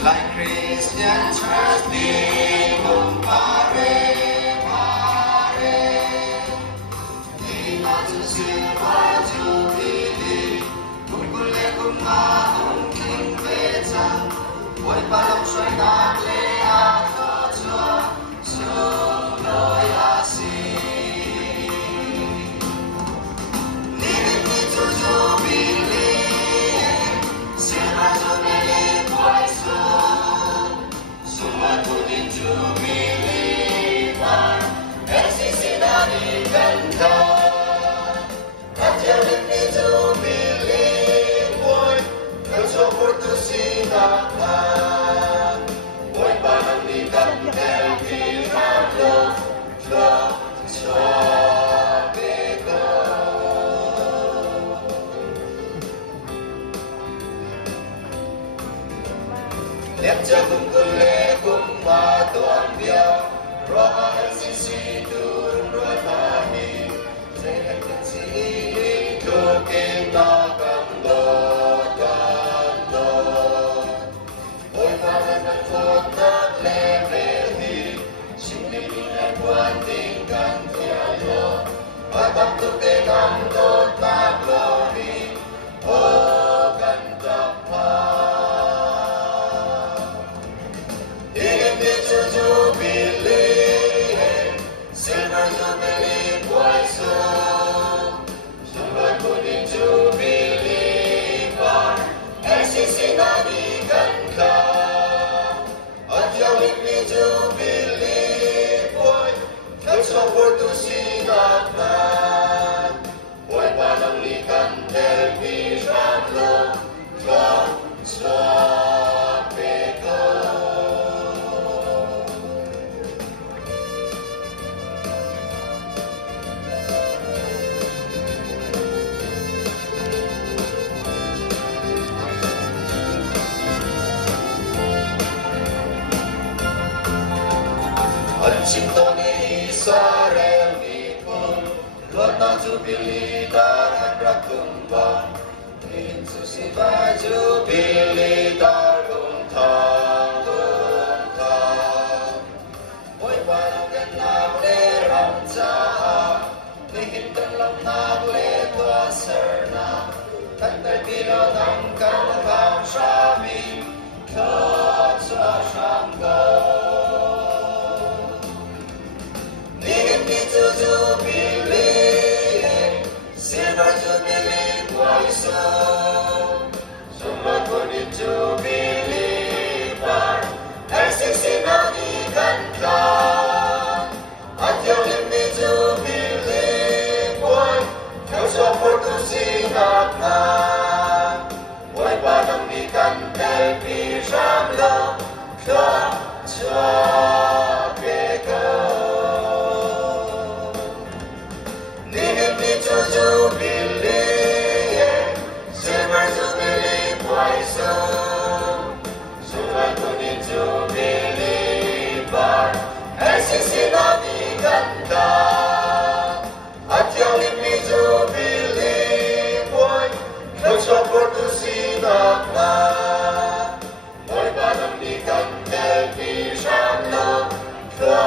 Like Christian church bingung pare di maju silmaju pilih kumpulnya kumahung king becang boy palong soy nakle ako chua suloy asi lilit ni chuchu pilih silmaju pilih boy Sumatudin Jubilitan Eksisi dari ganda Kajian di Jubili Boy Kesyukur tu sinakan Boy panang di kantel Kirado Jok Jabeka Lihat jagung kulekung matuan biar Roha LCC turun rohani Saya si hidup kita kando Boy paranan kotak lebehi Sini dan buatingkan tiado Batang tuke kandot maglori Oh ganda pa Jubilee, silver jubilee, boy soon. Silver kuning jubilee bar, eksisi nadikan ka. At yawin ni jubilee, boy, nagsopor tu sinatnan. Boy panang likan delpi shamlo, ka, Sintoni Israel ikon Luar na jubili daran rakumbang Insus iba jubili darung tang Boy parang ganap le ramca Lihitan lang nagle tua serna Kantar pilo ng kalabang syami Kotsa syanggo Jubilee, silver jubilee, boy soon. Sumat kuning jubilee bar, eksisi nadikan ka. At yawin ni jubilee, boy, nagsopor tu sinatnan. Boy panang ni kantel pisang ka, Jubilee, silver jubilee, boy soon. Sulat kuning jubilee bar, eksisi nadikan ka. At yawin ni jubilee, boy, nagsopor tu sinatnan. Boy panang ni kantel pisang ka,